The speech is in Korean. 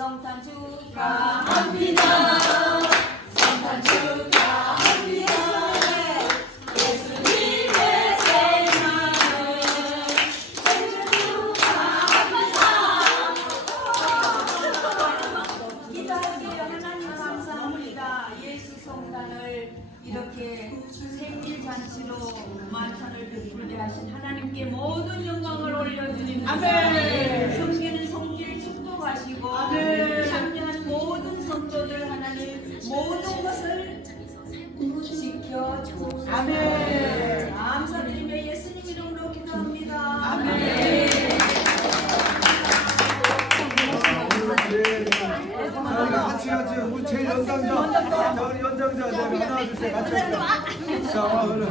성탄 축하합니다. 성탄 축하합니다. 예수님의 생명을 생일 축하합니다. 기다리며 하나님 감사합니다. 예수 성탄을 이렇게 생일 잔치로 만찬을 베풀게 하신 하나님께 모든 영광을 올려드립니다. 아멘. 성도들 하나님 모든 것을 지켜 주옵소서. 아멘. 감사드리며 예수님 이름으로 기도합니다. 아멘. 네. 같이 같이 우리 제 연장자 자 우리 연장자 하나 둘셋 같이 자 오늘